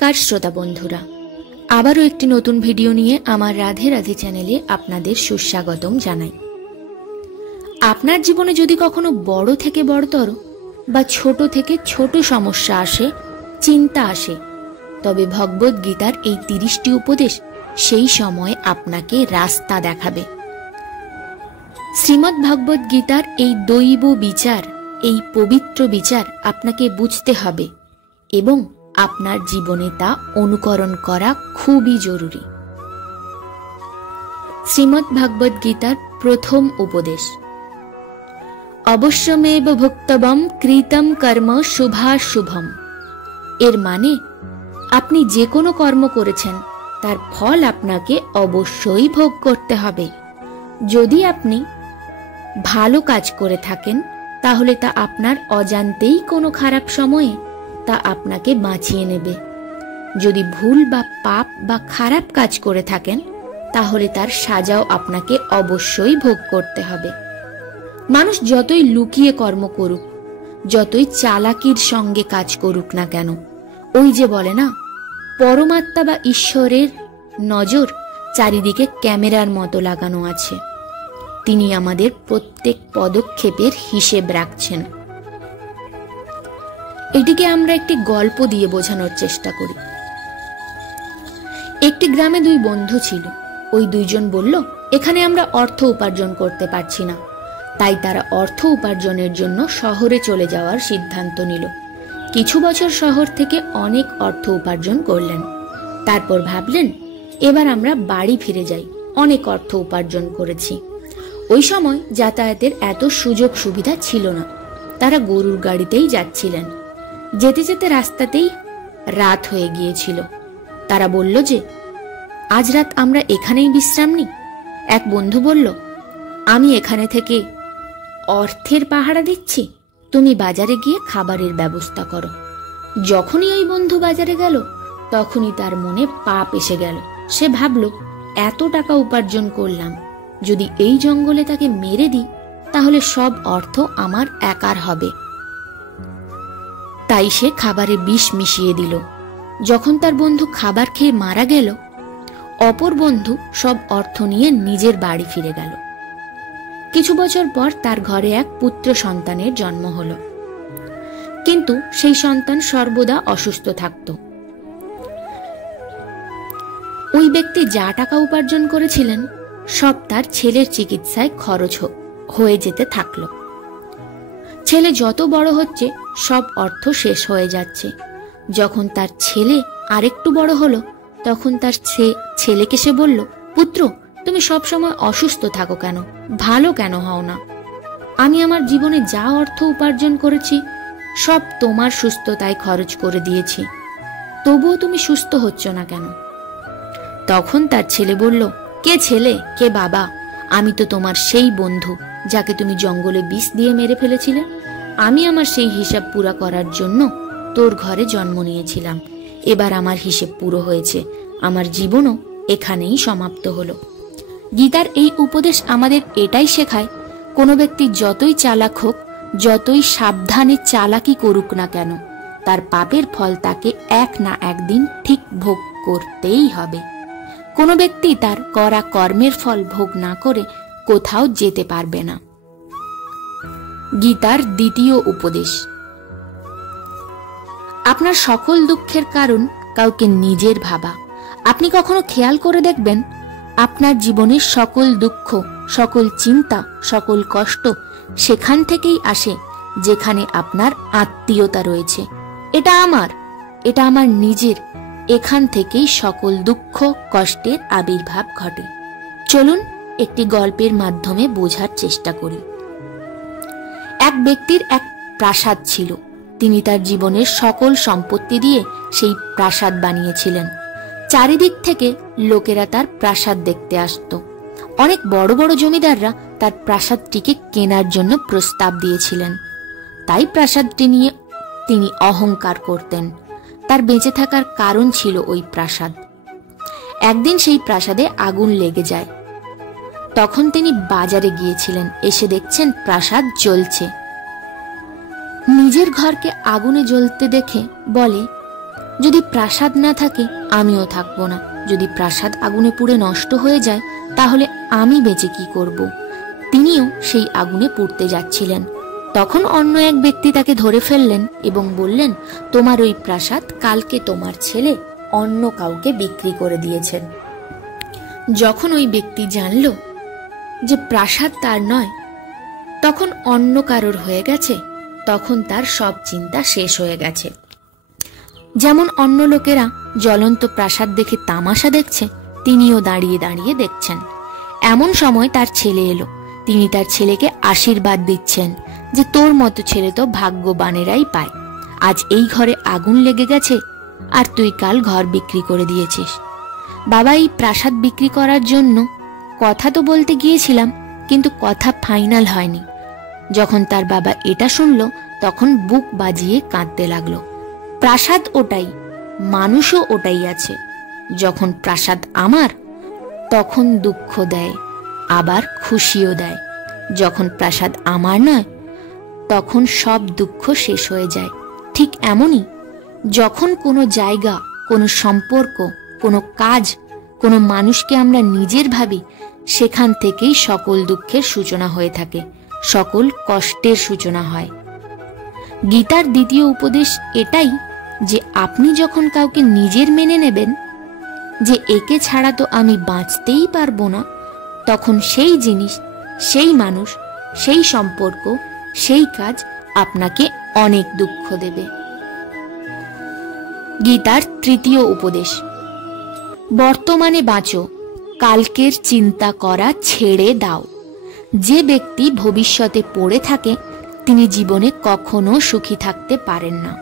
নমস্কার শ্রোতা বন্ধুরা, আবারও একটি নতুন ভিডিও নিয়ে আমার রাধে রাধে চ্যানেলে আপনাদের সুস্বাগতম জানাই। আপনার জীবনে যদি কখনো বড় থেকে বড়তর বা ছোট থেকে ছোট সমস্যা আসে, চিন্তা আসে, তবে ভগবদ গীতার এই 30টি উপদেশ সেই সময় আপনাকে রাস্তা দেখাবে। শ্রীমদ্ ভগবদ গীতার এই দৈব বিচার, এই পবিত্র বিচার আপনাকে বুঝতে হবে এবং আপনার জীবনে তা অনুকরণ করা খুবই জরুরি। শ্রীমদ্ ভগবদ গীতার প্রথম উপদেশ, অবশ্যমেব ভুক্তবম কৃতম কর্ম শুভাশুভম। এর মানে আপনি যে কোনো কর্ম করেছেন তার ফল আপনাকে অবশ্যই ভোগ করতে হবে। যদি আপনি ভালো কাজ করে থাকেন তাহলে তা আপনার অজান্তেই কোনো খারাপ সময়ে তা আপনাকে বাঁচিয়ে নেবে। যদি ভুল বা পাপ বা খারাপ কাজ করে থাকেন তাহলে তার সাজাও আপনাকে অবশ্যই ভোগ করতে হবে। মানুষ যতই লুকিয়ে কর্ম করুক, যতই চালাকির সঙ্গে কাজ করুক না কেন, ওই যে বলে না, পরমাত্মা বা ঈশ্বরের নজর চারিদিকে ক্যামেরার মতো লাগানো আছে। তিনি আমাদের প্রত্যেক পদক্ষেপের হিসেব রাখছেন। এটিকে আমরা একটি গল্প দিয়ে বোঝানোর চেষ্টা করি। একটি গ্রামে দুই বন্ধু ছিল। ওই দুইজন বলল, এখানে আমরা অর্থ উপার্জন করতে পারছি না। তাই তারা অর্থ উপার্জনের জন্য শহরে চলে যাওয়ার সিদ্ধান্ত নিল। কিছু বছর শহর থেকে অনেক অর্থ উপার্জন করলেন। তারপর ভাবলেন, এবার আমরা বাড়ি ফিরে যাই, অনেক অর্থ উপার্জন করেছি। ওই সময় যাতায়াতের এত সুযোগ সুবিধা ছিল না। তারা গরুর গাড়িতেই যাচ্ছিলেন। যেতে যেতে রাস্তাতেই রাত হয়ে গিয়েছিল। তারা বলল যে, আজ রাত আমরা এখানেই বিশ্রাম নিই। এক বন্ধু বলল, আমি এখানে থেকে অর্থের পাহারা দিচ্ছি, তুমি বাজারে গিয়ে খাবারের ব্যবস্থা করো। যখনই ওই বন্ধু বাজারে গেল তখনই তার মনে পাপ এসে গেল। সে ভাবল, এত টাকা উপার্জন করলাম, যদি এই জঙ্গলে তাকে মেরে দিই তাহলে সব অর্থ আমার একার হবে। তাই সে খাবারে বিষ মিশিয়ে দিল। যখন তার বন্ধু খাবার খেয়ে মারা গেল, অপর বন্ধু সব অর্থ নিয়ে নিজের বাড়ি ফিরে গেল। কিছু বছর পর তার ঘরে এক পুত্র সন্তানের জন্ম হলো। কিন্তু সেই সন্তান সর্বদা অসুস্থ থাকত। ওই ব্যক্তি যা টাকা উপার্জন করেছিলেন সব তার ছেলের চিকিৎসায় খরচ হয়ে যেতে থাকলো। ছেলে যত বড় হচ্ছে সব অর্থ শেষ হয়ে যাচ্ছে। যখন তার ছেলে আরেকটু বড় হলো তখন তার ছেলেকে সে বলল, পুত্র, তুমি সব সময় অসুস্থ থাকো কেন? ভালো কেন হও না? আমি আমার জীবনে যা অর্থ উপার্জন করেছি সব তোমার সুস্থতায় খরচ করে দিয়েছি, তবুও তুমি সুস্থ হচ্ছ না কেন? তখন তার ছেলে বলল, কে ছেলে, কে বাবা? আমি তো তোমার সেই বন্ধু যাকে তুমি জঙ্গলে বিষ দিয়ে মেরে ফেলেছিলে। আমি আমার সেই হিসাব পুরা করার জন্য তোর ঘরে জন্ম নিয়েছিলাম। এবার আমার হিসেব পুরো হয়েছে, আমার জীবনও এখানেই সমাপ্ত হলো। গীতার এই উপদেশ আমাদের এটাই শেখায়, কোনো ব্যক্তি যতই চালাক হোক, যতই সাবধানে চালাকি করুক না কেন, তার পাপের ফল তাকে এক না একদিন ঠিক ভোগ করতেই হবে। কোনো ব্যক্তি তার করা কর্মের ফল ভোগ না করে কোথাও যেতে পারবে না। গীতার দ্বিতীয় উপদেশ, আপনার সকল দুঃখের কারণ কাউকে নিজের ভাবা। আপনি কখনো খেয়াল করে দেখবেন, আপনার জীবনের সকল দুঃখ, সকল চিন্তা, সকল কষ্ট সেখান থেকেই আসে যেখানে আপনার আত্মীয়তা রয়েছে। এটা আমার নিজের, এখান থেকেই সকল দুঃখ কষ্টের আবির্ভাব ঘটে। চলুন একটি গল্পের মাধ্যমে বোঝার চেষ্টা করি। এক ব্যক্তির এক প্রাসাদ ছিল। তিনি তার জীবনের সকল সম্পত্তি দিয়ে সেই প্রাসাদ বানিয়েছিলেন। চারিদিক থেকে লোকেরা তার প্রাসাদ দেখতে আসত। অনেক বড় বড় জমিদাররা তার প্রাসাদটিকে কেনার জন্য প্রস্তাব দিয়েছিলেন। তাই প্রাসাদটি নিয়ে তিনি অহংকার করতেন। তার বেঁচে থাকার কারণ ছিল ওই প্রাসাদ। একদিন সেই প্রাসাদে আগুন লেগে যায়। তখন তিনি বাজারে গিয়েছিলেন। এসে দেখছেন প্রাসাদ জ্বলছে। নিজের ঘরকে আগুনে জ্বলতে দেখে বলে, যদি প্রাসাদ না থাকে আমিও থাকবো না। যদি প্রাসাদ আগুনে পুড়ে নষ্ট হয়ে যায় তাহলে আমি বেঁচে কি করব? তিনিও সেই আগুনে পুড়তে যাচ্ছিলেন। তখন অন্য এক ব্যক্তি তাকে ধরে ফেললেন এবং বললেন, তোমার ওই প্রাসাদ কালকে তোমার ছেলে অন্য কাউকে বিক্রি করে দিয়েছেন। যখন ওই ব্যক্তি জানল যে প্রাসাদ তার নয়, তখন অন্য কারোর হয়ে গেছে, তখন তার সব চিন্তা শেষ হয়ে গেছে। যেমন অন্য লোকেরা জ্বলন্ত প্রাসাদ দেখে তামাশা দেখছে, তিনিও দাঁড়িয়ে দাঁড়িয়ে দেখছেন। এমন সময় তার ছেলে এলো। তিনি তার ছেলেকে আশীর্বাদ দিচ্ছেন যে তোর মতো ছেলে তো ভাগ্যবানেরাই পায়। আজ এই ঘরে আগুন লেগে গেছে আর তুই কাল ঘর বিক্রি করে দিয়েছিস। বাবা, এই প্রাসাদ বিক্রি করার জন্য কথা তো বলতে গিয়েছিলাম, কিন্তু কথা ফাইনাল হয়নি। যখন তার বাবা এটা শুনল তখন বুক বাজিয়ে কাঁদতে লাগলো। প্রাসাদ ওটাই, মানুষও ওটাই আছে। যখন প্রাসাদ আমার তখন দুঃখ দেয়, আবার খুশিও দেয়। যখন প্রাসাদ আমার নয় তখন সব দুঃখ শেষ হয়ে যায়। ঠিক এমনই যখন কোনো জায়গা, কোনো সম্পর্ক, কোনো কাজ, কোনো মানুষকে আমরা নিজের ভাবি, সেখান থেকেই সকল দুঃখের সূচনা হয়ে থাকে, সকল কষ্টের সূচনা হয়। গীতার দ্বিতীয় উপদেশ এটাই যে আপনি যখন কাউকে নিজের মেনে নেবেন যে একে ছাড়া তো আমি বাঁচতেই পারবো না, তখন সেই জিনিস, সেই মানুষ, সেই সম্পর্ক, সেই কাজ আপনাকে অনেক দুঃখ দেবে। গীতার তৃতীয় উপদেশ, বর্তমানে বাঁচো, কালকের চিন্তা করা ছেড়ে দাও। যে ব্যক্তি ভবিষ্যতে পড়ে থাকে তিনি জীবনে কখনো সুখী থাকতে পারেন না।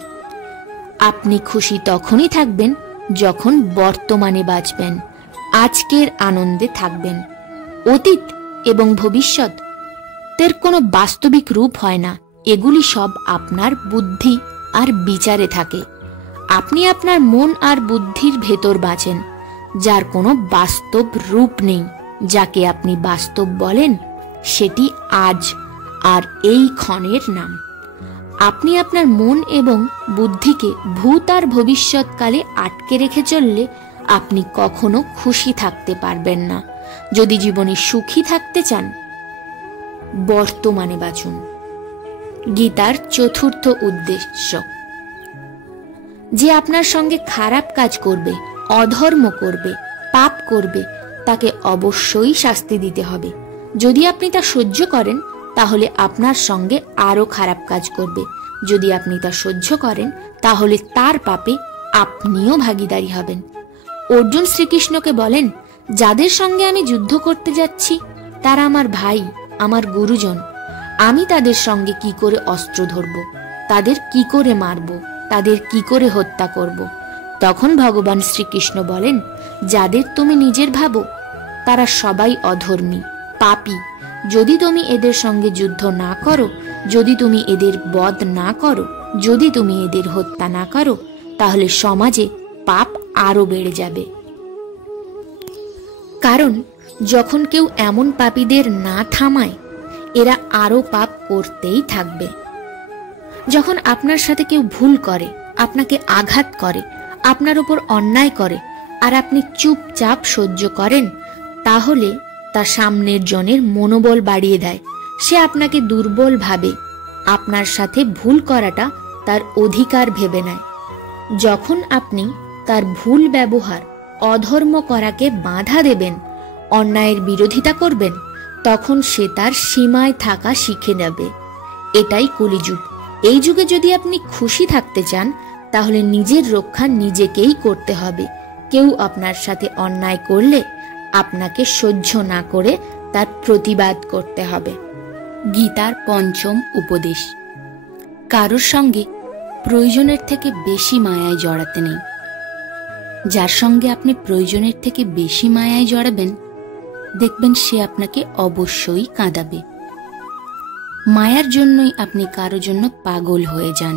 আপনি খুশি তখনই থাকবেন যখন বর্তমানে বাঁচবেন, আজকের আনন্দে থাকবেন। অতীত এবং ভবিষ্যৎ এর কোনো বাস্তবিক রূপ হয় না, এগুলি সব আপনার বুদ্ধি আর বিচারে থাকে। আপনি আপনার মন আর বুদ্ধির ভেতর বাঁচেন, যার কোনো বাস্তব রূপ নেই। যাকে আপনি বাস্তব বলেন সেটি আজ আর এই ক্ষণের নাম। আপনি আপনার মন এবং বুদ্ধিকে ভূত আর ভবিষ্যৎকালে আটকে রেখে চললে আপনি কখনো খুশি থাকতে পারবেন না। যদি জীবনে সুখী থাকতে চান, বর্তমানে বাঁচুন। গীতার চতুর্থ উদ্দেশ্য, যে আপনার সঙ্গে খারাপ কাজ করবে, অধর্ম করবে, পাপ করবে, তাকে অবশ্যই শাস্তি দিতে হবে। যদি আপনি তা সহ্য করেন তাহলে আপনার সঙ্গে আরো খারাপ কাজ করবে। যদি আপনি তা সহ্য করেন তাহলে তার পাপে আপনিও ভাগীদারি হবেন। অর্জুন শ্রীকৃষ্ণকে বলেন, যাদের সঙ্গে আমি যুদ্ধ করতে যাচ্ছি তারা আমার ভাই, আমার গুরুজন। আমি তাদের সঙ্গে কি করে অস্ত্র ধরব, তাদের কি করে মারব, তাদের কি করে হত্যা করব? তখন ভগবান শ্রীকৃষ্ণ বলেন, যাদের তুমি নিজের ভাবো তারা সবাই অধর্মী, পাপী। যদি তুমি এদের সঙ্গে যুদ্ধ না করো, যদি তুমি এদের বধ না করো, যদি তুমি এদের হত্যা না করো, তাহলে সমাজে পাপ আরো বেড়ে যাবে। কারণ যখন কেউ এমন পাপীদের না থামায়, এরা আরো পাপ করতেই থাকবে। যখন আপনার সাথে কেউ ভুল করে, আপনাকে আঘাত করে, আপনার উপর অন্যায় করে, আর আপনি চুপচাপ সহ্য করেন, তাহলে তা সামনের জনের মনোবল বাড়িয়ে দেয়। সে আপনাকে দুর্বল ভাবে, আপনার সাথে ভুল করাটা তার অধিকার ভেবে নেয়। যখন আপনি তার ভুল ব্যবহার, অধর্ম করাকে বাধা দেবেন, অন্যায়ের বিরোধিতা করবেন, তখন সে তার সীমায় থাকা শিখে নেবে। এটাই কলিযুগ। এই যুগে যদি আপনি খুশি থাকতে চান তাহলে নিজের রক্ষা নিজেকেই করতে হবে। কেউ আপনার সাথে অন্যায় করলে আপনাকে সহ্য না করে তার প্রতিবাদ করতে হবে। গীতার পঞ্চম উপদেশ, কারোর সঙ্গে প্রয়োজনের থেকে বেশি মায়ায় জড়াতে নেই। যার সঙ্গে আপনি প্রয়োজনের থেকে বেশি মায়ায় জড়াবেন, দেখবেন সে আপনাকে অবশ্যই কাঁদাবে। মায়ার জন্যই আপনি কারো জন্য পাগল হয়ে যান।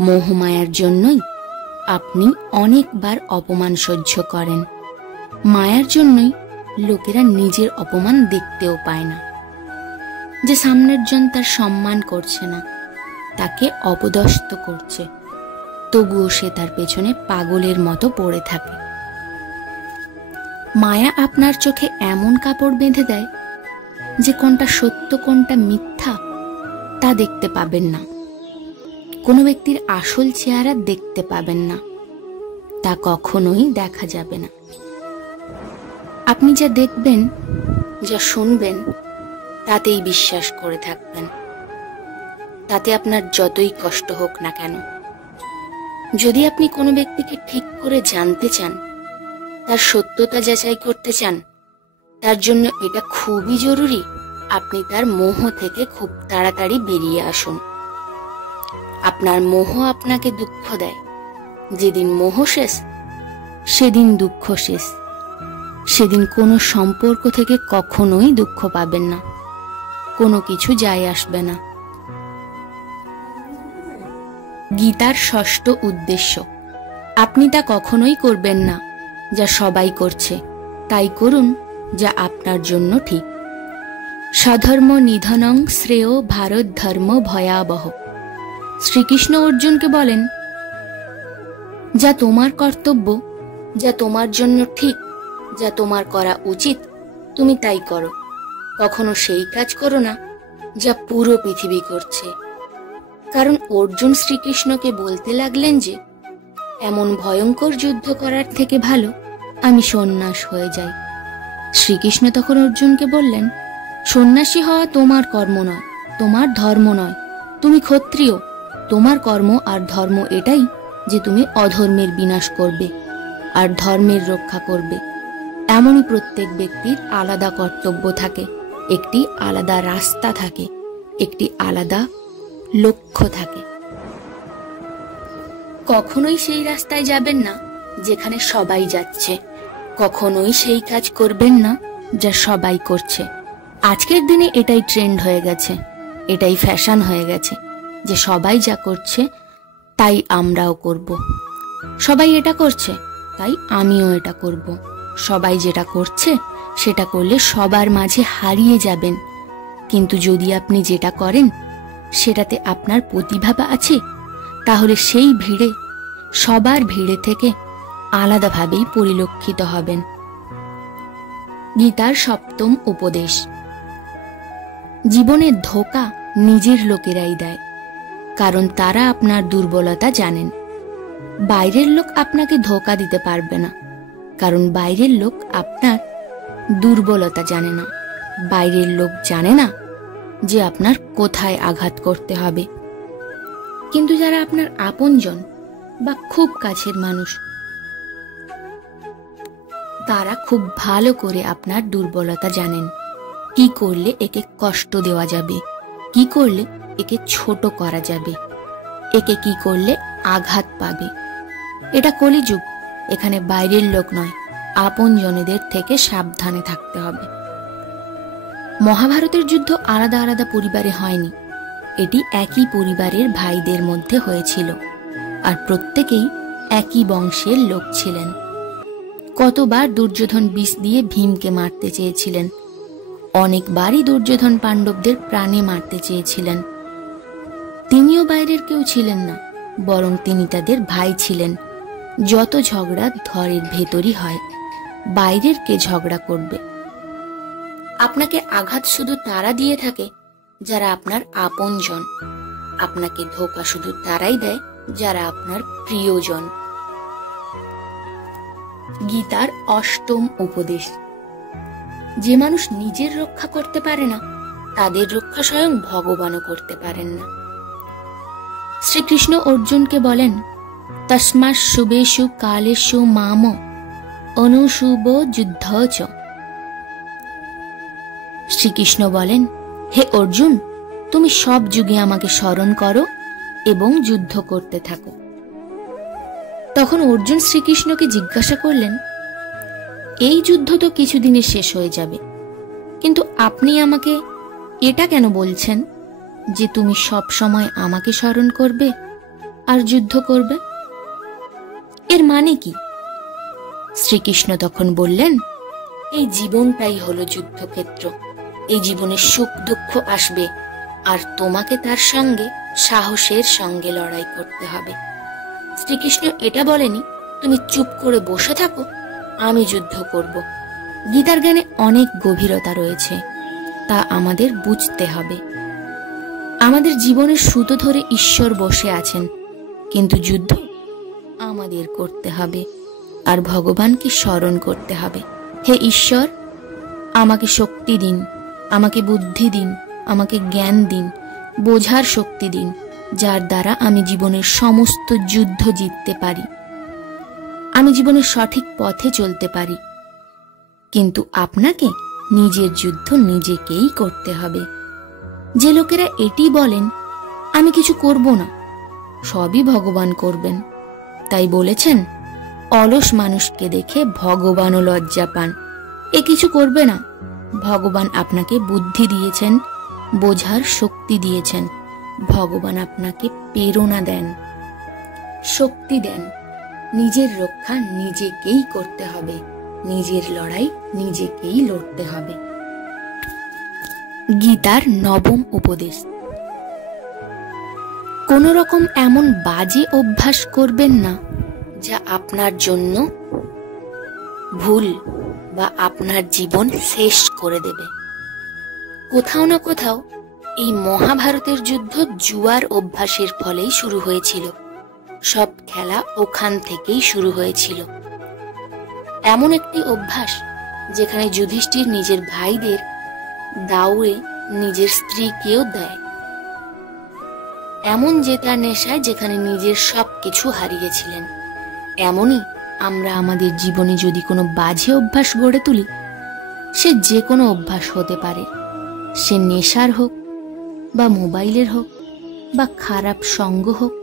মোহমায়ার জন্যই আপনি অনেকবার অপমান সহ্য করেন। মায়ার জন্যই লোকেরা নিজের অপমান দেখতেও পায় না। যে সামনের জন তার সম্মান করছে না, তাকে অপদস্থ করছে। তবুও সে তার পেছনে পাগলের মতো পড়ে থাকে। মায়া আপনার চোখে এমন কাপড় বেঁধে দেয় যে কোনটা সত্য কোনটা মিথ্যা তা দেখতে পাবেন না। কোনো ব্যক্তির আসল চেহারা দেখতে পাবেন না, তা কখনোই দেখা যাবে না। আপনি যা দেখবেন, যা শুনবেন, তাতেই বিশ্বাস করে থাকবেন, তাতে আপনার যতই কষ্ট হোক না কেন। যদি আপনি কোনো ব্যক্তিকে ঠিক করে জানতে চান, তার সত্যতা যাচাই করতে চান, তার জন্য এটা খুবই জরুরি আপনি তার মোহ থেকে খুব তাড়াতাড়ি বেরিয়ে আসুন। আপনার মোহ আপনাকে দুঃখ দেয়। যেদিন মোহ শেষ, সেদিন দুঃখ শেষ। সেদিন কোনো সম্পর্ক থেকে কখনোই দুঃখ পাবেন না, কোনো কিছু যায় আসবে না। গীতার ষষ্ঠ উদ্দেশ্য, আপনি তা কখনোই করবেন না যা সবাই করছে, তাই করুন যা আপনার জন্য ঠিক। স্বধর্ম নিধনং শ্রেয় ভারত ধর্ম ভয়াবহ। শ্রীকৃষ্ণ অর্জুনকে বলেন, যা তোমার কর্তব্য, যা তোমার জন্য ঠিক, যা তোমার করা উচিত, তুমি তাই করো। কখনো সেই কাজ করো না যা পুরো পৃথিবী করছে। কারণ অর্জুন শ্রীকৃষ্ণকে বলতে লাগলেন যে এমন ভয়ঙ্কর যুদ্ধ করার থেকে ভালো আমি সন্ন্যাস হয়ে যাই। শ্রীকৃষ্ণ তখন অর্জুনকে বললেন, সন্ন্যাসী হওয়া তোমার কর্ম নয়, তোমার ধর্ম নয়। তুমি ক্ষত্রিয়, তোমার কর্ম আর ধর্ম এটাই যে তুমি অধর্মের বিনাশ করবে আর ধর্মের রক্ষা করবে। এমনই প্রত্যেক ব্যক্তির আলাদা কর্তব্য থাকে, একটি আলাদা রাস্তা থাকে, একটি আলাদা লক্ষ্য থাকে। কখনোই সেই রাস্তায় যাবেন না যেখানে সবাই যাচ্ছে, কখনোই সেই কাজ করবেন না যা সবাই করছে। আজকের দিনে এটাই ট্রেন্ড হয়ে গেছে, এটাই ফ্যাশন হয়ে গেছে যে সবাই যা করছে তাই আমরাও করব। সবাই এটা করছে তাই আমিও এটা করব। সবাই যেটা করছে সেটা করলে সবার মাঝে হারিয়ে যাবেন। কিন্তু যদি আপনি যেটা করেন সেটাতে আপনার প্রতিভা আছে, তাহলে সেই ভিড়ে, সবার ভিড়ে থেকে আলাদাভাবেই পরিলক্ষিত হবেন। গীতার সপ্তম উপদেশ, জীবনের ধোঁকা নিজের লোকেরাই দেয়, কারণ তারা আপনার দুর্বলতা জানেন। বাইরের লোক আপনাকে ধোঁকা দিতে পারবে না, কারণ বাইরের লোক আপনার দুর্বলতা জানে না। বাইরের লোক জানে না যে আপনার কোথায় আঘাত করতে হবে। কিন্তু যারা আপনার আপনজন বা খুব কাছের মানুষ, তারা খুব ভালো করে আপনার দুর্বলতা জানেন। কি করলে একে কষ্ট দেওয়া যাবে, কি করলে একে ছোট করা যাবে, একে কি করলে আঘাত পাবে। এটা কলিযুগ, এখানে বাইরের লোক নয়, আপনজনেদের থেকে সাবধানে থাকতে হবে। মহাভারতের যুদ্ধ আলাদা আলাদা পরিবারে হয়নি, এটি একই পরিবারের ভাইদের মধ্যে হয়েছিল, আর প্রত্যেকেই একই বংশের লোক ছিলেন। কতবার দুর্যোধন বিষ দিয়ে ভীমকে মারতে চেয়েছিলেন, অনেকবারই দুর্যোধন পাণ্ডবদের প্রাণে মারতে চেয়েছিলেন। তিনিও বাইরের কেউ ছিলেন না, বরং তিনি তাদের ভাই ছিলেন। যত ঝগড়া ঘরের ভেতরই হয়, বাইরের কে ঝগড়া করবে? আপনাকে আঘাত শুধু তারা দিয়ে থাকে যারা আপনার আপনজন। আপনাকে ধোঁকা শুধু তারাই দেয় যারা আপনার প্রিয়জন। গীতার অষ্টম উপদেশ, যে মানুষ নিজের রক্ষা করতে পারে না, তাদের রক্ষা স্বয়ং ভগবানও করতে পারেন না। শ্রীকৃষ্ণ অর্জুনকে বলেন, তস্মাৎ শুভেষু কালেষু মাম অনুশুভ যুদ্ধ চ। শ্রীকৃষ্ণ বলেন, হে অর্জুন, তুমি সব যুগে আমাকে স্মরণ করো এবং যুদ্ধ করতে থাকো। তখন অর্জুন শ্রীকৃষ্ণকে জিজ্ঞাসা করলেন, এই যুদ্ধ তো কিছুদিনে শেষ হয়ে যাবে, কিন্তু আপনি আমাকে এটা কেন বলছেন যে তুমি সব সময় আমাকে স্মরণ করবে আর যুদ্ধ করবে? এর মানে কি? শ্রীকৃষ্ণ তখন বললেন, এই জীবনটাই হলো যুদ্ধক্ষেত্র। এই জীবনে সুখ দুঃখ আসবে, আর তোমাকে তার সঙ্গে সাহসের সঙ্গে লড়াই করতে হবে। শ্রীকৃষ্ণ এটা বলেনি তুমি চুপ করে বসে থাকো, আমি যুদ্ধ করব। গীতার জ্ঞানে অনেক গভীরতা রয়েছে, তা আমাদের বুঝতে হবে। আমাদের জীবনের সুতো ধরে ঈশ্বর বসে আছেন, কিন্তু যুদ্ধ আমাদের করতে হবে আর ভগবানকে স্মরণ করতে হবে। হে ঈশ্বর, আমাকে শক্তি দিন, আমাকে বুদ্ধি দিন, আমাকে জ্ঞান দিন, বোঝার শক্তি দিন, যার দ্বারা আমি জীবনের সমস্ত যুদ্ধ জিততে পারি, আমি জীবনের সঠিক পথে চলতে পারি। কিন্তু আপনাকে নিজের যুদ্ধ নিজেকেই করতে হবে। যে লোকেরা এটি বলেন আমি কিছু করব না, সবই ভগবান করবেন, তাই বলেছেন অলস মানুষকে দেখে ভগবানও লজ্জা পান। এ কিছু করবে না। ভগবান আপনাকে বুদ্ধি দিয়েছেন, বোঝার শক্তি দিয়েছেন। ভগবান আপনাকে প্রেরণা দেন, শক্তি দেন। নিজের রক্ষা নিজেকেই করতে হবে, নিজের লড়াই নিজেকেই লড়তে হবে। গীতার নবম উপদেশ। কোন রকম এমন বাজে অভ্যাস করবেন না যা আপনার জন্য ভুল বা আপনার জীবন শেষ করে দেবে। কোথাও না কোথাও এই মহাভারতের যুদ্ধ জুয়ার অভ্যাসের ফলেই শুরু হয়েছিল। সব খেলা ওখান থেকেই শুরু হয়েছিল। এমন একটি অভ্যাস যেখানে যুধিষ্ঠির নিজের ভাইদের দাউরে নিজের স্ত্রীকেও দেয়, এমন জেতার নেশায় যেখানে নিজের সবকিছু হারিয়েছিলেন। এমনই আমরা আমাদের জীবনে যদি কোনো বাজে অভ্যাস গড়ে তুলি, সে যে কোনো অভ্যাস হতে পারে, সে নেশার হোক বা মোবাইলের হোক বা খারাপ সঙ্গ হোক,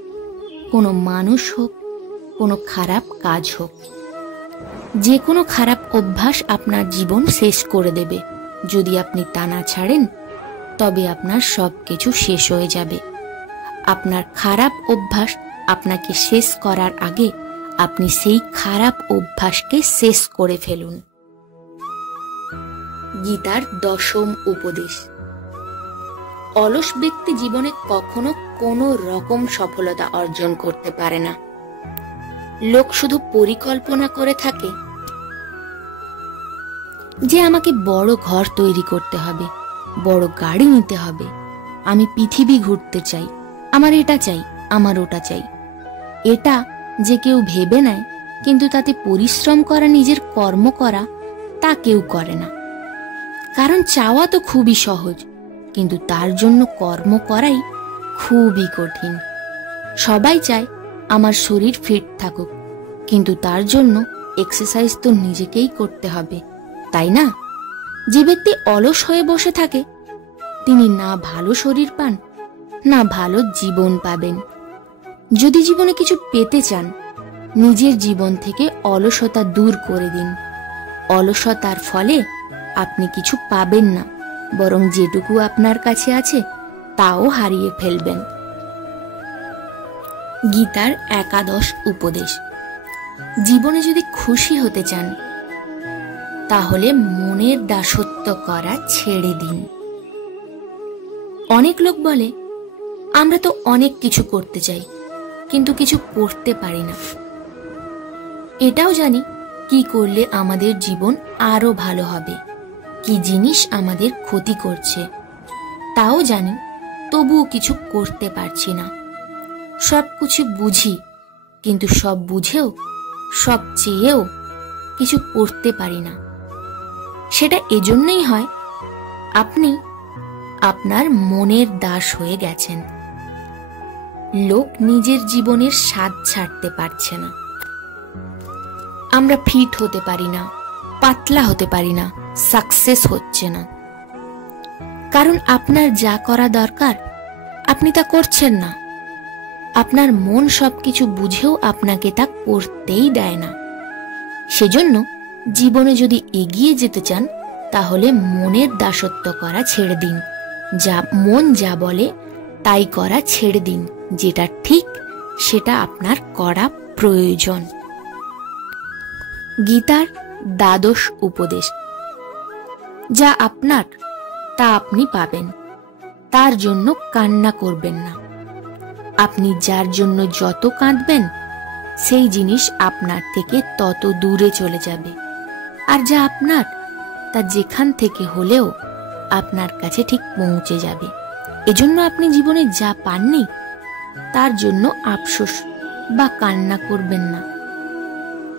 কোনো মানুষ হোক, কোনো খারাপ কাজ হোক, যে কোনো খারাপ অভ্যাস আপনার জীবন শেষ করে দেবে। যদি আপনি তা না ছাড়েন, তবে আপনার সবকিছু শেষ হয়ে যাবে। আপনার খারাপ অভ্যাস আপনাকে শেষ করার আগে আপনি সেই খারাপ অভ্যাসকে শেষ করে ফেলুন। গীতার দশম উপদেশ। অলস ব্যক্তি জীবনে কখনো কোনো রকম সফলতা অর্জন করতে পারে না। লোক শুধু পরিকল্পনা করে থাকে যে আমাকে বড় ঘর তৈরি করতে হবে, বড় গাড়ি নিতে হবে, আমি পৃথিবী ঘুরতে চাই, আমার এটা চাই, আমার ওটা চাই। এটা যে কেউ ভেবে নেয়, কিন্তু তাতে পরিশ্রম করা, নিজের কর্ম করা, তা কেউ করে না। কারণ চাওয়া তো খুবই সহজ, কিন্তু তার জন্য কর্ম করাই খুবই কঠিন। সবাই চায় আমার শরীর ফিট থাকুক, কিন্তু তার জন্য এক্সারসাইজ তো নিজেকেই করতে হবে, তাই না? যে ব্যক্তি অলস হয়ে বসে থাকে তিনি না ভালো শরীর পান, না ভালো জীবন পাবেন। যদি জীবনে কিছু পেতে চান, নিজের জীবন থেকে অলসতা দূর করে দিন। অলসতার ফলে আপনি কিছু পাবেন না, বরং যেটুকু আপনার কাছে আছে তাও হারিয়ে ফেলবেন। গীতার একাদশ উপদেশ। জীবনে যদি খুশি হতে চান, তাহলে মনের দাসত্ব করা ছেড়ে দিন। অনেক লোক বলে আমরা তো অনেক কিছু করতে চাই, কিন্তু কিছু করতে পারি না। এটাও জানি কি করলে আমাদের জীবন আরো ভালো হবে, কি জিনিস আমাদের ক্ষতি করছে, তাও জানি, তবুও কিছু করতে পারছি না। সব কিছু বুঝি, কিন্তু সব বুঝেও, সব চেয়েও কিছু করতে পারি না। সেটা এজন্যই হয় আপনি আপনার মনের দাস হয়ে গেছেন। লোক নিজের জীবনের স্বাদ ছাড়তে পারছে না। আমরা ফিট হতে পারি না, পাতলা হতে পারি না, সাকসেস হচ্ছে না। কারণ আপনার যা করা দরকার আপনি তা করছেন না। আপনার মন সবকিছু বুঝেও আপনাকে তা করতেই দেয় না। সেজন্য জীবনে যদি এগিয়ে যেতে চান, তাহলে মনের দাসত্ব করা ছেড়ে দিন। মন যা বলে তাই করা ছেড়ে দিন। যেটা ঠিক সেটা আপনার করা প্রয়োজন। গীতার দ্বাদশ উপদেশ। যা আপনার তা আপনি পাবেন, তার জন্য কান্না করবেন না। আপনি যার জন্য যত কাঁদবেন সেই জিনিস আপনার থেকে তত দূরে চলে যাবে। আর যা আপনার, তা যেখান থেকে হলেও আপনার কাছে ঠিক পৌঁছে যাবে। এজন্য আপনি জীবনে যা পাননি তার জন্য আফসোস বা কান্না করবেন না।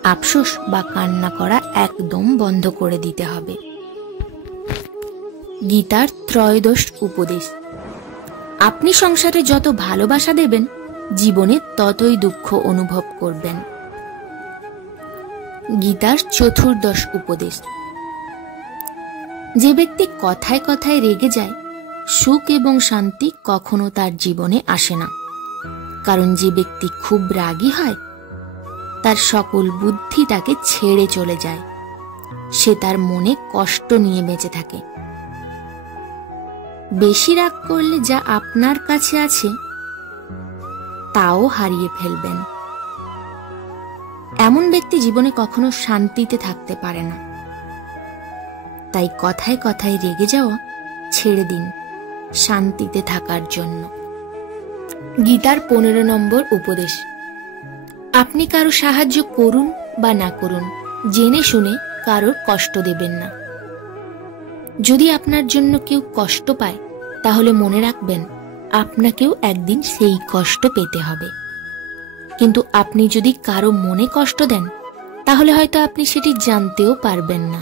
আফসোস বা কান্না করা একদম বন্ধ করে দিতে হবে। গীতার ত্রয়োদশ উপদেশ। আপনি সংসারে যত ভালোবাসা দেবেন, জীবনে ততই দুঃখ অনুভব করবেন। গীতার চতুর্দশ উপদেশ। যে ব্যক্তি কথায় কথায় রেগে যায়, সুখ এবং শান্তি কখনো তার জীবনে আসে না। কারণ যে ব্যক্তি খুব রাগী হয়, তার সকল বুদ্ধি তাকে ছেড়ে চলে যায়। সে তার মনে কষ্ট নিয়ে বেঁচে থাকে। বেশি রাগ করলে যা আপনার কাছে আছে তাও হারিয়ে ফেলবেন। এমন ব্যক্তি জীবনে কখনো শান্তিতে থাকতে পারে না। তাই কথায় কথায় রেগে যাওয়া ছেড়ে দিন শান্তিতে থাকার জন্য। গীতার 15 নম্বর উপদেশ। আপনি কারো সাহায্য করুন বা না করুন, জেনে শুনে কারোর কষ্ট দেবেন না। যদি আপনার জন্য কেউ কষ্ট পায়, তাহলে মনে রাখবেন আপনাকেও একদিন সেই কষ্ট পেতে হবে। কিন্তু আপনি যদি কারো মনে কষ্ট দেন, তাহলে হয়তো আপনি সেটি জানতেও পারবেন না।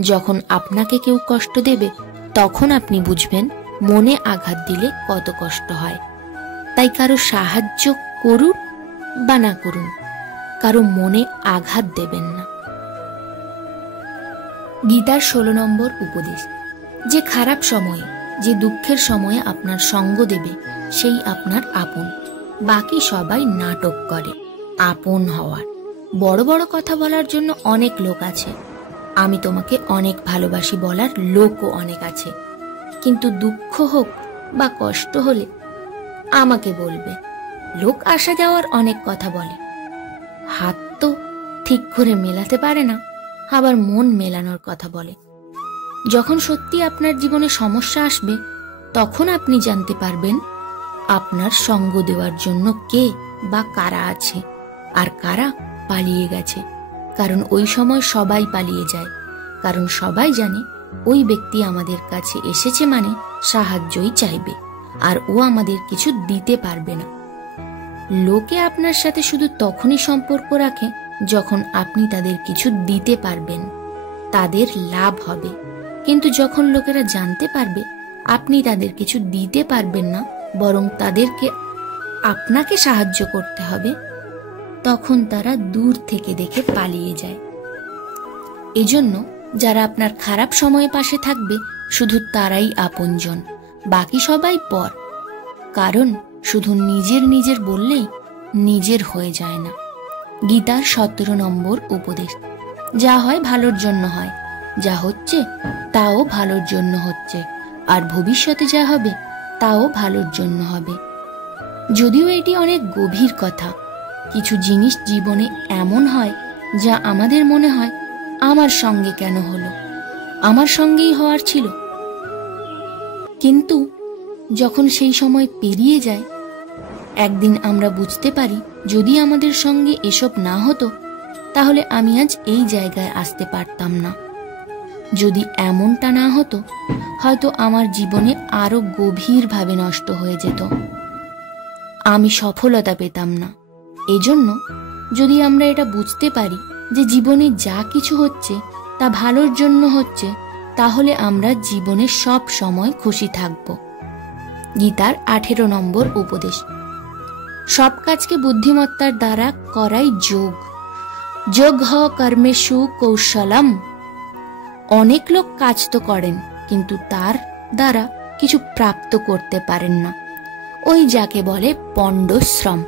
যখন আপনাকে কেউ কষ্ট দেবে, তখন আপনি বুঝবেন মনে আঘাত দিলে কত কষ্ট হয়। তাই কারো সাহায্য করুন বা না করুন, কারো মনে আঘাত দেবেন না। গীতার 16 নম্বর উপদেশ। যে খারাপ সময়ে, যে দুঃখের সময়ে আপনার সঙ্গ দেবে, সেই আপনার আপন। বাকি সবাই নাটক করে আপন হওয়ার। বড় বড় কথা বলার জন্য অনেক লোক আছে, আমি তোমাকে অনেক ভালোবাসি বলার লোকও অনেক আছে। কিন্তু দুঃখ হোক বা কষ্ট হলে আমাকে বলবে। লোক আসা যাওয়ার অনেক কথা বলে, হাত তো ঠিক করে মেলাতে পারে না, আবার মন মেলানোর কথা বলে। যখন সত্যি আপনার জীবনে সমস্যা আসবে, তখন আপনি জানতে পারবেন আপনার সঙ্গ দেওয়ার জন্য কে বা কারা আছে আর কারা পালিয়ে গেছে। কারণ ওই সময় সবাই পালিয়ে যায়, কারণ সবাই জানে ওই ব্যক্তি আমাদের কাছে এসেছে মানে সাহায্যই চাইবে, আর ও আমাদের কিছু দিতে পারবে না। লোকে আপনার সাথে শুধু তখনই সম্পর্ক রাখে যখন আপনি তাদের কিছু দিতে পারবেন, তাদের লাভ হবে। কিন্তু যখন লোকেরা জানতে পারবে আপনি তাদের কিছু দিতে পারবেন না, বরং তাদেরকে আপনাকে সাহায্য করতে হবে, তখন তারা দূর থেকে দেখে পালিয়ে যায়। এজন্য যারা আপনার খারাপ সময়ে পাশে থাকবে, শুধু তারাই আপনজন, বাকি সবাই পর। কারণ শুধু নিজের নিজের বললেই নিজের হয়ে যায় না। গীতার 17 নম্বর উপদেশ। যা হয় ভালোর জন্য হয়, যা হচ্ছে তাও ভালোর জন্য হচ্ছে, আর ভবিষ্যতে যা হবে তাও ভালোর জন্য হবে। যদিও এটি অনেক গভীর কথা, কিছু জিনিস জীবনে এমন হয় যা আমাদের মনে হয় আমার সঙ্গে কেন হলো, আমার সঙ্গেই হওয়ার ছিল। কিন্তু যখন সেই সময় পেরিয়ে যায়, একদিন আমরা বুঝতে পারি যদি আমাদের সঙ্গে এসব না হতো, তাহলে আমি আজ এই জায়গায় আসতে পারতাম না। যদি এমনটা না হতো, হয়তো আমার জীবনে আরো গভীরভাবে নষ্ট হয়ে যেত, আমি সফলতা পেতাম না। এজন্য যদি আমরা এটা বুঝতে পারি যে জীবনে যা কিছু হচ্ছে তা ভালোর জন্য হচ্ছে, তাহলে আমরা জীবনে সব সময় খুশি থাকব। গীতার 18 নম্বর উপদেশ। সব কাজকে বুদ্ধিমত্তার দ্বারা করাই যোগ। যোগ হ কর্মেষু কৌশলম। অনেক লোক কাজ তো করেন, কিন্তু তার দ্বারা কিছু প্রাপ্ত করতে পারেন না, ওই যাকে বলে পণ্ডশ্রম।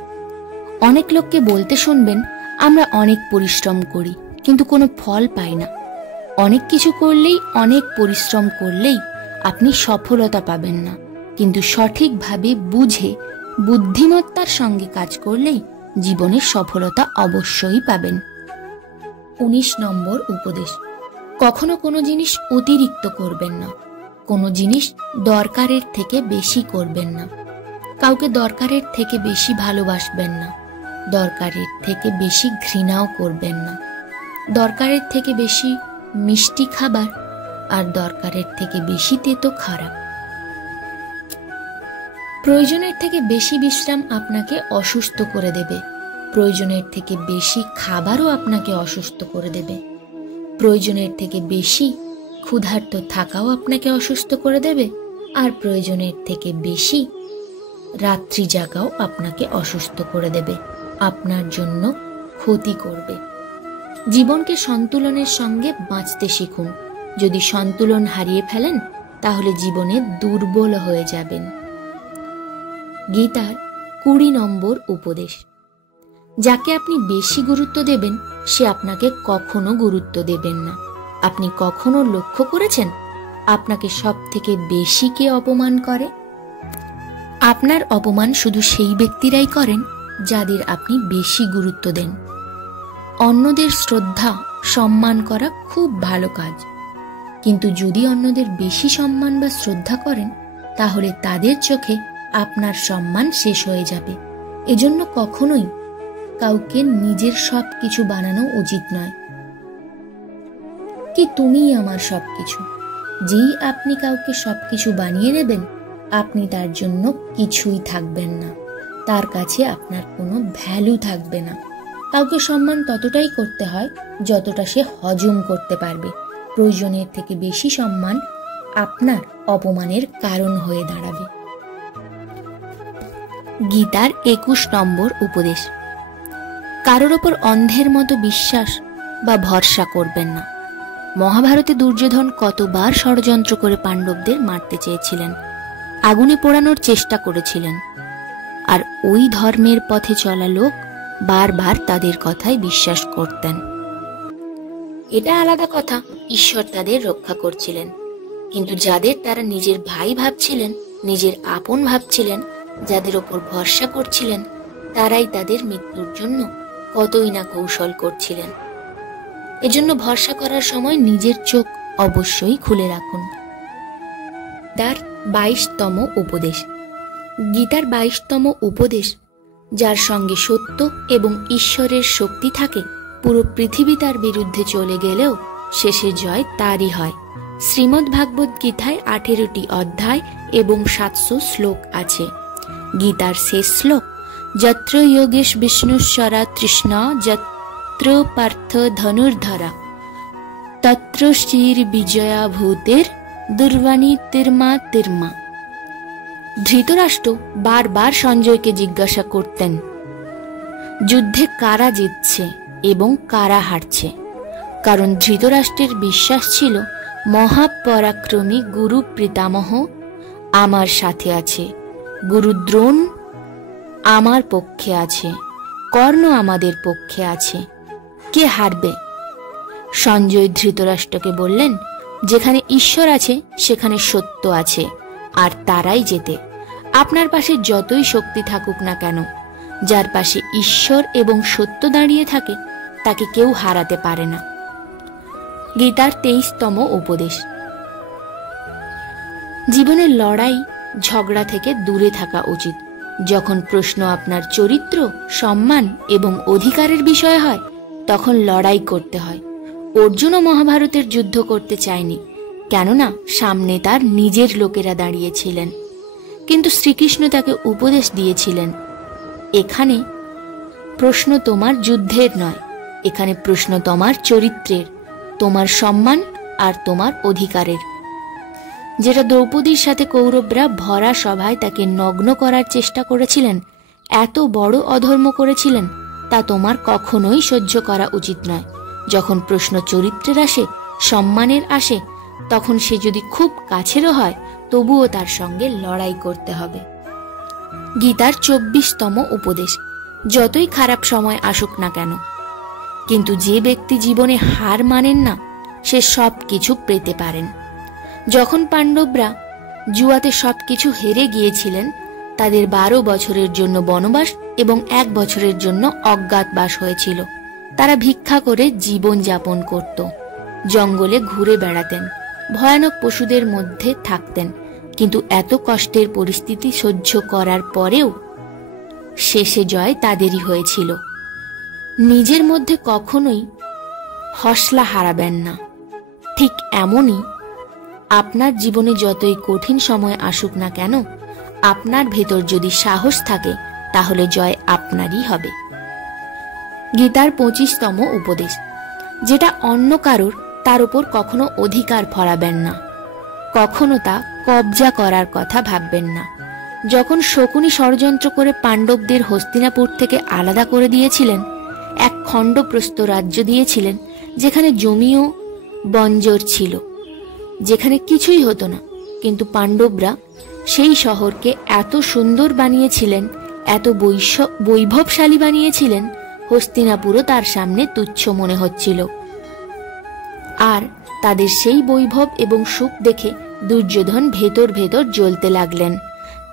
অনেক লোককে বলতে শুনবেন, আমরা অনেক পরিশ্রম করি কিন্তু কোনো ফল পাই না। অনেক কিছু করলেই, অনেক পরিশ্রম করলেই আপনি সফলতা পাবেন না, কিন্তু সঠিকভাবে বুঝে বুদ্ধিমত্তার সঙ্গে কাজ করলেই জীবনের সফলতা অবশ্যই পাবেন। 19 নম্বর উপদেশ। কখনো কোনো জিনিস অতিরিক্ত করবেন না, কোনো জিনিস দরকারের থেকে বেশি করবেন না, কাউকে দরকারের থেকে বেশি ভালোবাসবেন না, দরকারের থেকে বেশি ঘৃণাও করবেন না। দরকারের থেকে বেশি মিষ্টি খাবার আর দরকারের থেকে বেশি তেতো খারাপ। প্রয়োজনের থেকে বেশি বিশ্রাম আপনাকে অসুস্থ করে দেবে, প্রয়োজনের থেকে বেশি খাবারও আপনাকে অসুস্থ করে দেবে। প্রয়োজনের থেকে বেশি ক্ষুধার্ত থাকাও আপনাকে অসুস্থ করে দেবে, আর প্রয়োজনের থেকে বেশি রাত্রি জাগাও আপনাকে অসুস্থ করে দেবে, আপনার জন্য ক্ষতি করবে। জীবনকে সন্তুলনের সঙ্গে বাঁচতে শিখুন। যদি সন্তুলন হারিয়ে ফেলেন তাহলে জীবনে দুর্বল হয়ে যাবেন। গীতার 20 নম্বর উপদেশ। যাকে আপনি বেশি গুরুত্ব দেবেন সে আপনাকে কখনো গুরুত্ব দেবেন না। আপনি কখনো লক্ষ্য করেছেন আপনাকে সব থেকে বেশি কে অপমান করে? আপনার অপমান শুধু সেই ব্যক্তিরাই করেন যাদের আপনি বেশি গুরুত্ব দেন। অন্যদের শ্রদ্ধা সম্মান করা খুব ভালো কাজ, কিন্তু যদি অন্যদের বেশি সম্মান বা শ্রদ্ধা করেন তাহলে তাদের চোখে আপনার সম্মান শেষ হয়ে যাবে। এজন্য কখনোই কাউকে নিজের সব কিছু বানানো উচিত নয়। কি তুমিই আমার সবকিছু। যেই আপনি কাউকে সবকিছু বানিয়ে নেবেন আপনি তার জন্য কিছুই থাকবেন না, তার কাছে আপনার কোনো ভ্যালু থাকবে না। কাউকে সম্মান ততটাই করতে হয় যতটা সে হজম করতে পারবে। প্রয়োজনের থেকে বেশি সম্মান আপনার অপমানের কারণ হয়ে দাঁড়াবে। গীতার 21 নম্বর উপদেশ। কারোর ওপর অন্ধের মতো বিশ্বাস বা ভরসা করবেন না। মহাভারতে দুর্যোধন কতবার ষড়যন্ত্র করে পাণ্ডবদের মারতে চেয়েছিলেন, আগুনে পোড়ানোর চেষ্টা করেছিলেন, আর ওই ধর্মের পথে চলা লোক বারবার তাদের কথায় বিশ্বাস করতেন। এটা আলাদা কথা, ঈশ্বর তাদের রক্ষা করছিলেন, কিন্তু যাদের তারা নিজের ভাই ভাবছিলেন, নিজের আপন ভাবছিলেন, যাদের ওপর ভরসা করছিলেন, তারাই তাদের মৃত্যুর জন্য কতই না কৌশল করছিলেন। এজন্য ভরসা করার সময় নিজের চোখ অবশ্যই খুলে রাখুন। তার 22তম উপদেশ। গীতার 22তম উপদেশ। যার সঙ্গে সত্য এবং ঈশ্বরের শক্তি থাকে পুরো পৃথিবী তার বিরুদ্ধে চলে গেলেও শেষে জয় তারই হয়। শ্রীমদ্ ভাগবত গীতায় 18টি অধ্যায় এবং 700 শ্লোক আছে। গীতার শেষ শ্লোক, যত্র যোগেশ বিষ্ণুশ্বরা তৃষ্ণা যত্র পার্থ ধনুর্ধরা তত্র শ্রীর বিজয়া ভূতের দুর্বাণী তির্মা তির্মা। ধৃতরাষ্ট্র বারবার সঞ্জয়কে জিজ্ঞাসা করতেন যুদ্ধে কারা জিতছে এবং কারা হারছে, কারণ ধৃতরাষ্ট্রের বিশ্বাস ছিল মহাপরাক্রমী গুরু পিতামহ আমার সাথে আছে, গুরু দ্রোণ আমার পক্ষে আছে, কর্ণ আমাদের পক্ষে আছে, কে হারবে? সঞ্জয় ধৃতরাষ্ট্রকে বললেন, যেখানে ঈশ্বর আছে সেখানে সত্য আছে, আর তারাই জেতে। আপনার পাশে যতই শক্তি থাকুক না কেন, যার পাশে ঈশ্বর এবং সত্য দাঁড়িয়ে থাকে তাকে কেউ হারাতে পারে না। গীতার 23তম উপদেশ। জীবনের লড়াই ঝগড়া থেকে দূরে থাকা উচিত। যখন প্রশ্ন আপনার চরিত্র, সম্মান এবং অধিকারের বিষয় হয় তখন লড়াই করতে হয়। অর্জুনও মহাভারতের যুদ্ধ করতে চায়নি, কেননা সামনে তার নিজের লোকেরা দাঁড়িয়েছিলেন, কিন্তু শ্রীকৃষ্ণ তাকে উপদেশ দিয়েছিলেন, এখানে প্রশ্ন তোমার যুদ্ধের নয়, এখানে প্রশ্ন তোমার চরিত্রের, তোমার সম্মান আর তোমার অধিকারের। যেটা দ্রৌপদীর সাথে কৌরবরা ভরা সভায় তাকে নগ্ন করার চেষ্টা করেছিলেন, এত বড় অধর্ম করেছিলেন, তা তোমার কখনোই সহ্য করা উচিত নয়। যখন প্রশ্ন চরিত্রের আসে, সম্মানের আসে, তখন সে যদি খুব কাছেরও হয় তবুও তার সঙ্গে লড়াই করতে হবে। গীতার 24তম উপদেশ। যতই খারাপ সময় আসুক না কেন, কিন্তু যে ব্যক্তি জীবনে হার মানেন না সে সব কিছু পেতে পারেন। যখন পাণ্ডবরা জুয়াতে সবকিছু হেরে গিয়েছিলেন, তাদের 12 বছরের জন্য বনবাস এবং 1 বছরের জন্য অজ্ঞাতবাস হয়েছিল। তারা ভিক্ষা করে জীবন যাপন করত, জঙ্গলে ঘুরে বেড়াতেন, ভয়ানক পশুদের মধ্যে থাকতেন, কিন্তু এত কষ্টের পরিস্থিতি সহ্য করার পরেও শেষে জয় তাদেরই হয়েছিল। নিজের মধ্যে কখনোই হসলা হারাবেন না। ঠিক এমনই আপনার জীবনে যতই কঠিন সময় আসুক না কেন, আপনার ভেতর যদি সাহস থাকে তাহলে জয় আপনারই হবে। গীতার 25তম উপদেশ, যেটা অন্য কারোর তার উপর কখনো অধিকার ফলাবেন না, কখনো তা কবজা করার কথা ভাববেন না। যখন শকুনি ষড়যন্ত্র করে পাণ্ডবদের হস্তিনাপুর থেকে আলাদা করে দিয়েছিলেন, এক খণ্ডপ্রস্থ রাজ্য দিয়েছিলেন যেখানে জমিও বঞ্জর ছিল, যেখানে কিছুই হতো না, কিন্তু পাণ্ডবরা সেই শহরকে এত সুন্দর বানিয়েছিলেন, এত বৈভবশালী বানিয়েছিলেন, হস্তিনাপুরও তার সামনে তুচ্ছ মনে হচ্ছিল। আর তাদের সেই বৈভব এবং সুখ দেখে দুর্যোধন ভেতর ভেতর জ্বলতে লাগলেন।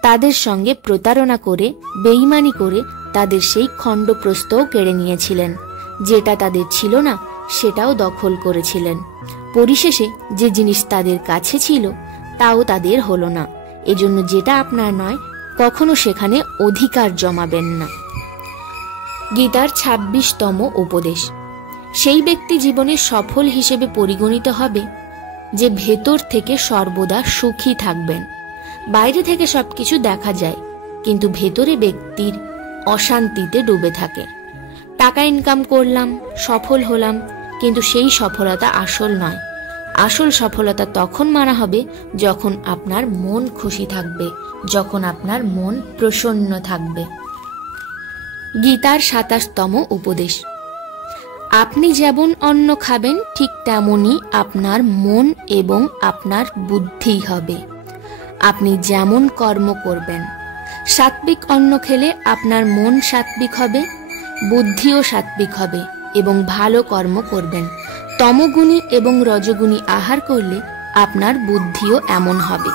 তাদের সঙ্গে প্রতারণা করে, বেঈমানি করে তাদের সেই খণ্ডপ্রস্থও কেড়ে নিয়েছিলেন। যেটা তাদের ছিল না সেটাও দখল করেছিলেন। পরিশেষে যে জিনিস তাদের কাছে ছিল তাও তাদের হলো না। এজন্য যেটা আপনার নয়, কখনো সেখানে অধিকার জমাবেন না। গীতার 26তম উপদেশ, সেই ব্যক্তি জীবনে সফল হিসেবে পরিগণিত হবে যে ভেতর থেকে সর্বদা সুখী থাকবেন। বাইরে থেকে সবকিছু দেখা যায়, কিন্তু ভেতরে ব্যক্তির অশান্তিতে ডুবে থাকে। টাকা ইনকাম করলাম, সফল হলাম, কিন্তু সেই সফলতা আসল নয়। আসল সফলতা তখন মানা হবে যখন আপনার মন খুশি থাকবে, যখন আপনার মন প্রসন্ন থাকবে। গীতার 27তম উপদেশ, আপনি যেমন অন্ন খাবেন ঠিক তেমনই আপনার মন এবং আপনার বুদ্ধি হবে। আপনি যেমন কর্ম করবেন, সাত্বিক অন্ন খেলে আপনার মন সাত্বিক হবে, বুদ্ধিও সাত্বিক হবে এবং ভালো কর্ম করবেন। তমগুণী এবং রজগুণী আহার করলে আপনার বুদ্ধিও এমন হবে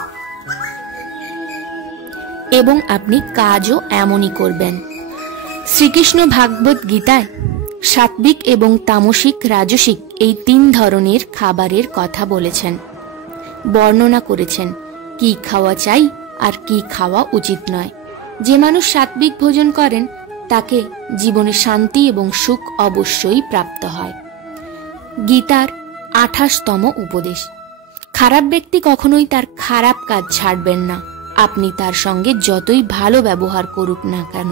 এবং আপনি কাজও এমনই করবেন। শ্রীকৃষ্ণ ভাগবত গীতায় সাত্বিক এবং তামসিক, রাজসিক এই 3 ধরনের খাবারের কথা বলেছেন, বর্ণনা করেছেন কি খাওয়া চাই আর কি খাওয়া উচিত নয়। যে মানুষ সাত্বিক ভোজন করেন তাকে জীবনে শান্তি এবং সুখ অবশ্যই প্রাপ্ত হয়। গীতার 28তম উপদেশ, খারাপ ব্যক্তি কখনোই তার খারাপ কাজ ছাড়বেন না। আপনি তার সঙ্গে যতই ভালো ব্যবহার করুক না কেন,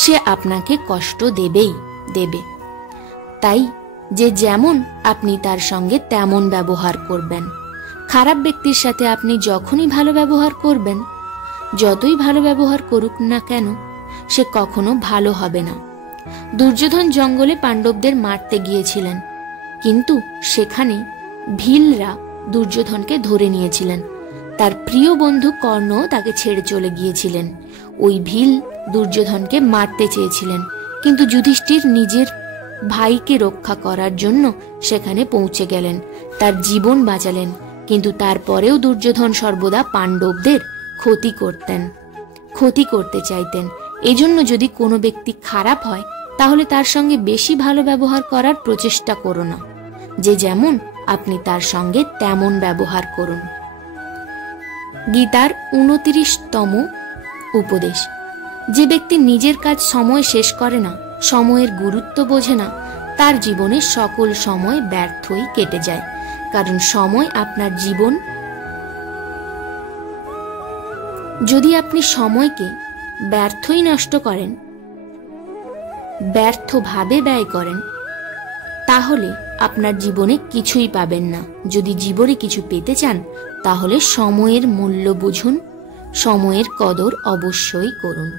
সে আপনাকে কষ্ট দেবেই দেবে। তাই যে যেমন আপনি তার সঙ্গে তেমন ব্যবহার করবেন। খারাপ ব্যক্তির সাথে আপনি যখনই ভালো ব্যবহার করবেন, যতই ভালো ব্যবহার করুক না কেন, সে কখনো ভালো হবে না। দুর্যোধন জঙ্গলে পাণ্ডবদের মারতে গিয়েছিলেন, কিন্তু সেখানে ভীলরা দুর্যোধনকে ধরে নিয়েছিলেন। তার প্রিয় বন্ধু কর্ণ তাকে ছেড়ে চলে গিয়েছিলেন। ওই ভীল দুর্যোধনকে মারতে চেয়েছিলেন, কিন্তু যুধিষ্ঠির নিজের ভাইকে রক্ষা করার জন্য সেখানে পৌঁছে গেলেন, তার জীবন বাঁচালেন। কিন্তু তারপরেও দুর্যোধন সর্বদা পাণ্ডবদের ক্ষতি করতে চাইতেন। এজন্য যদি কোনো ব্যক্তি খারাপ হয় তাহলে তার সঙ্গে বেশি ভালো ব্যবহার করার প্রচেষ্টা করো না। যে যেমন আপনি তার সঙ্গে তেমন ব্যবহার করুন। গীতার 29তম উপদেশ, যে ব্যক্তি নিজের কাজ সময় শেষ করে না, সময়ের গুরুত্ব বোঝে না, তার জীবনে সকল সময় ব্যর্থই কেটে যায়। কারণ সময় আপনার জীবন। যদি আপনি সময়কে ব্যর্থই নষ্ট করেন, ব্যর্থভাবে ব্যয় করেন, তাহলে আপনার জীবনে কিছুই পাবেন না। যদি জীবনে কিছু পেতে চান তাহলে সময়ের মূল্য বুঝুন, সময়ের কদর অবশ্যই করুন।